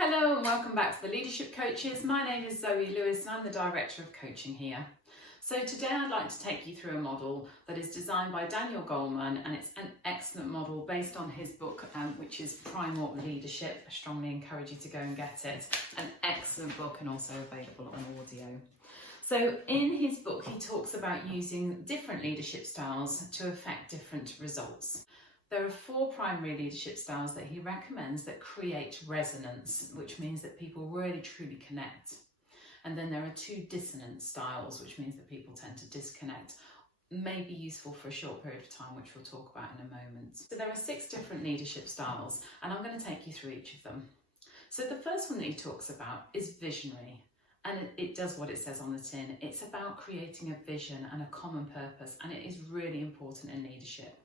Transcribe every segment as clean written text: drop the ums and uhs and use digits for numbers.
Hello and welcome back to the Leadership Coaches. My name is Zoe Lewis and I'm the Director of Coaching here. So today I'd like to take you through a model that is designed by Daniel Goleman, and it's an excellent model based on his book which is Primal Leadership. I strongly encourage you to go and get it. An excellent book and also available on audio. So in his book he talks about using different leadership styles to affect different results. There are 4 primary leadership styles that he recommends that create resonance, which means that people really truly connect. And then there are 2 dissonant styles, which means that people tend to disconnect. May be useful for a short period of time, which we'll talk about in a moment. So there are 6 different leadership styles, and I'm going to take you through each of them. So the first one that he talks about is visionary. And it does what it says on the tin. It's about creating a vision and a common purpose, and it is really important in leadership,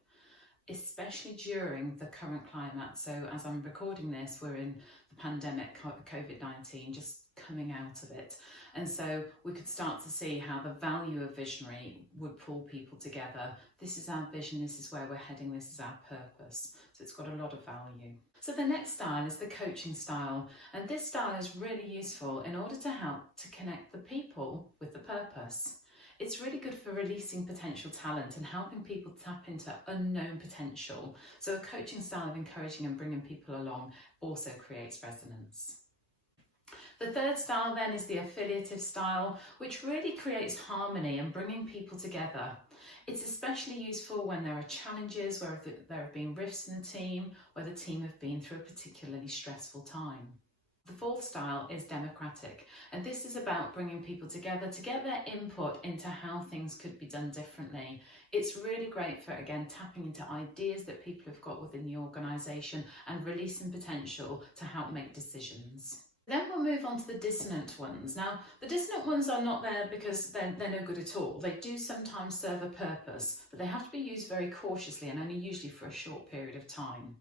especially during the current climate. So as I'm recording this, we're in the pandemic, COVID-19, just coming out of it. And so we could start to see how the value of visionary would pull people together. This is our vision, this is where we're heading, this is our purpose. So it's got a lot of value. So the next style is the coaching style. And this style is really useful in order to help to connect the people with the purpose. It's really good for releasing potential talent and helping people tap into unknown potential. So a coaching style of encouraging and bringing people along also creates resonance. The third style then is the affiliative style, which really creates harmony and bringing people together. It's especially useful when there are challenges, where there have been rifts in the team, where the team have been through a particularly stressful time. The fourth style is democratic, and this is about bringing people together to get their input into how things could be done differently. It's really great for, again, tapping into ideas that people have got within the organisation and releasing potential to help make decisions. Then we'll move on to the dissonant ones. Now, the dissonant ones are not there because they're no good at all. They do sometimes serve a purpose, but they have to be used very cautiously and only usually for a short period of time.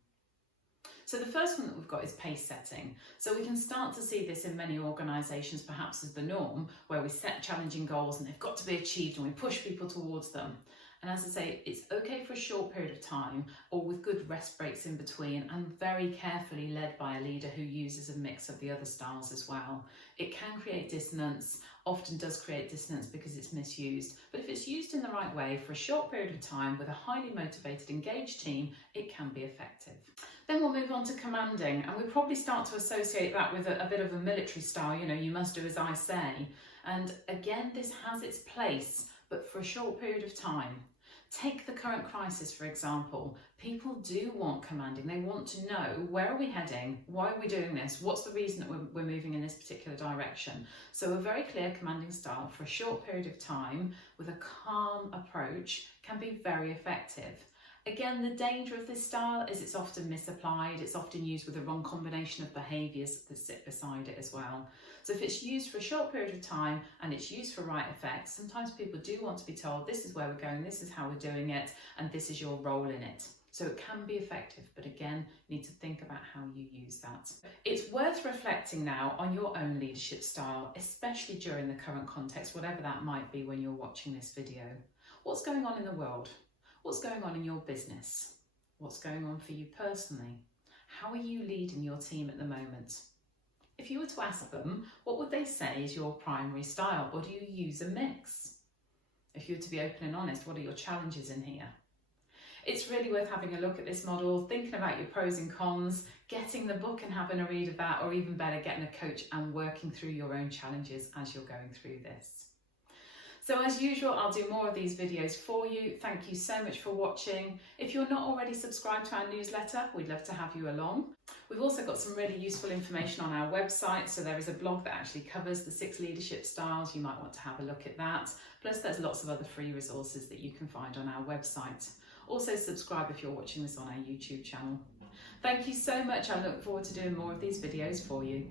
So the first one that we've got is pace setting. So we can start to see this in many organisations perhaps as the norm, where we set challenging goals and they've got to be achieved and we push people towards them. And as I say, it's okay for a short period of time or with good rest breaks in between and very carefully led by a leader who uses a mix of the other styles as well. It can create dissonance, often does create dissonance because it's misused, but if it's used in the right way for a short period of time with a highly motivated, engaged team, it can be effective. Then we'll move on to commanding, and we probably start to associate that with a bit of a military style, you must do as I say. And again, this has its place, but for a short period of time. Take the current crisis, for example. People do want commanding. They want to know, where are we heading? Why are we doing this? What's the reason that we're moving in this particular direction? So a very clear commanding style for a short period of time with a calm approach can be very effective. Again, the danger of this style is it's often misapplied. It's often used with the wrong combination of behaviours that sit beside it as well. So if it's used for a short period of time and it's used for right effects, sometimes people do want to be told, this is where we're going, this is how we're doing it, and this is your role in it. So it can be effective, but again, you need to think about how you use that. It's worth reflecting now on your own leadership style, especially during the current context, whatever that might be when you're watching this video. What's going on in the world? What's going on in your business? What's going on for you personally? How are you leading your team at the moment? If you were to ask them, what would they say is your primary style, or do you use a mix? If you were to be open and honest, what are your challenges in here? It's really worth having a look at this model, thinking about your pros and cons, getting the book and having a read of that, or even better, getting a coach and working through your own challenges as you're going through this. So as usual, I'll do more of these videos for you. Thank you so much for watching. If you're not already subscribed to our newsletter, we'd love to have you along. We've also got some really useful information on our website. So there is a blog that actually covers the 6 leadership styles. You might want to have a look at that. Plus there's lots of other free resources that you can find on our website. Also subscribe if you're watching this on our YouTube channel. Thank you so much. I look forward to doing more of these videos for you.